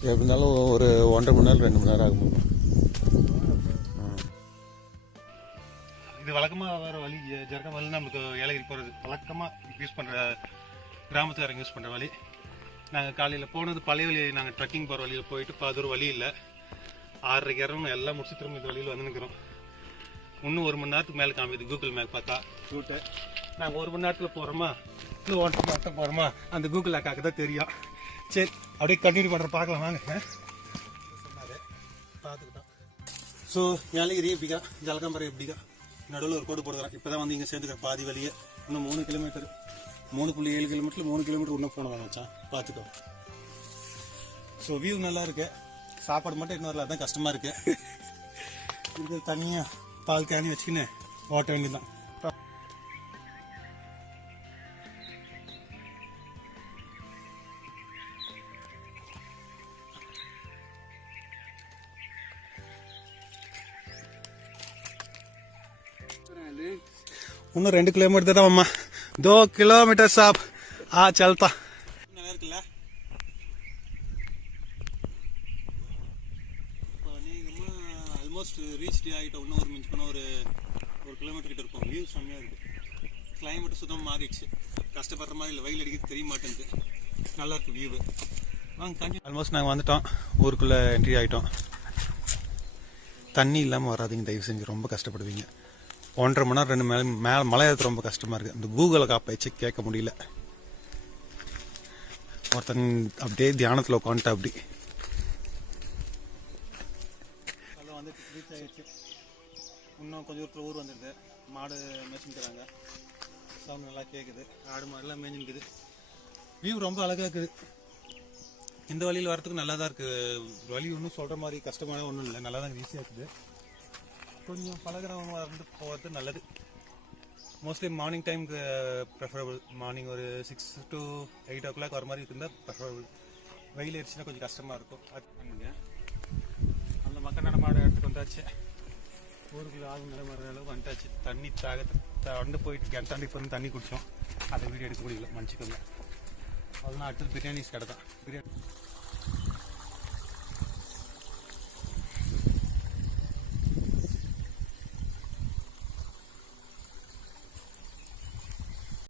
எப்படி இருந்தாலும் ஒரு 1.5 மணி நேரம் 2 மணி நேரம் ஆகும். இது வழக்கமாக வேறு வழி ஜர்க்கா வழி நம்மளுக்கு ஏலகிரி போகிறது வழக்கமாக யூஸ் பண்ணுற கிராமத்துக்காரங்க யூஸ் பண்ணுற வழி. நாங்கள் காலையில் போனது பழைய வழி, நாங்கள் ட்ரெக்கிங் போகிற வழியில் போயிட்டு இப்போ அது ஒரு வழி இல்லை. 6:30 இறங்கணும், எல்லாம் முடிச்சு திரும்ப இந்த வழியில் வந்துனுக்கிறோம். இன்னும் 1 மணி நேரத்துக்கு மேலே காமிக்குது கூகுள் மேப் பார்த்தா ரூட்டு. நாங்கள் 1 மணி நேரத்தில் போகிறோமா இல்லை 1.5 மணி நேரத்தில் போகிறோமா அந்த கூகுள் அக்காக்கு தான் தெரியும். சரி அப்படியே கண்டினியூ பண்ணுற பார்க்கலாம் வாங்க. சொன்னார் பார்த்துக்கிட்டோம். ஸோ ஏலகிரி இப்படிக்கா, ஜலகாம்பரம் இப்படிக்கா நடுவில் ஒரு கோடு போடுறேன். இப்போ தான் வந்து இங்கே சேர்ந்துக்கிற பாதி வழியே. இன்னும் 3 கிலோமீட்டர், 3.7 கிலோமீட்டர், 3 கிலோமீட்டர் இன்னும் போனதான் வச்சான் பார்த்துக்கோ. ஸோ வியூ நல்லா இருக்கு. சாப்பாடு மட்டும் இன்னும் வரல, அதான் கஷ்டமாக இருக்கு. இது தனியாக பால் கேனி வச்சுக்கின்னு ஓட்ட வேண்டியதுதான். இன்னும் 2 கிலோமீட்டர் தான் அம்மா. 2 கிலோமீட்டர் சாப் चलता நல்லா இருக்குல்ல. ஆல்மோஸ்ட் ரீச் ஆகிட்டோம். இன்னும் ஒரு மிஞ்சி போனால் ஒரு கிலோமீட்டர் கிட்ட இருக்கும். வியூ செம்மையாக இருக்குது. கிளைமேட் சுத்தமாக மாறிடுச்சு. கஷ்டப்படுற மாதிரி இல்லை, வெயில் அடிக்கிறது தெரிய மாட்டேங்குது. நல்லா இருக்கு வியூ. வாங்க கண்டிப்பாக. ஆல்மோஸ்ட் நாங்கள் வந்துட்டோம், ஊருக்குள்ளே என்ட்ரி ஆகிட்டோம். தண்ணி இல்லாமல் வராதிங்க தயவு செஞ்சு, ரொம்ப கஷ்டப்படுவீங்க. 1.5 மணி நேரம் 2 மேலே மலை ஏறது ரொம்ப கஷ்டமாக இருக்குது. இந்த கூகுளை காப்பாச்சு கேட்க முடியல. ஒருத்தன் அப்படியே தியானத்தில் உட்காந்துட்டா அப்படி. அதெல்லாம் வந்து ரீச் ஆகிடுச்சு. இன்னும் கொஞ்சம் தூரத்தில் ஊர் வந்துடுது. மாடு மேய்ச்சிக்கிறாங்க, சவுண்ட் நல்லா கேட்குது. ஆடு மாடுலாம் மேய்ஞ்சிருக்குது. வியூ ரொம்ப அழகாக இருக்குது. இந்த வழியில் வரத்துக்கு நல்லா தான் இருக்குது. வழி ஒன்றும் சொல்கிற மாதிரி கஷ்டமான ஒன்றும் இல்லை, நல்லா தான் ஈஸியாக இருக்குது. கொஞ்சம் பழகிறவங்க வந்து போகிறது நல்லது. மோஸ்ட்லி மார்னிங் டைமுக்கு ப்ரெஃபரபிள். மார்னிங் ஒரு 6 to 8 o'clock வர மாதிரி இருந்தால் ப்ரெஃபரபிள். வெயில் அடிச்சுன்னா கொஞ்சம் கஷ்டமாக இருக்கும். அது பண்ணுங்க. அந்த மக்கள் நடமாட இடத்துக்கு வந்தாச்சு. ஊருக்குள்ள ஆகும் நிலமற அளவுக்கு வந்துட்டாச்சு. தண்ணி வந்து போயிட்டு கிணத்தாண்டி இப்போ வந்து தண்ணி குடித்தோம். அதை வீடியோ எடுக்க முடியல, மன்னிச்சுக்கோங்க. அதெல்லாம் அடுத்தது பிரியாணிஸ் கடை தான். பிரியாணி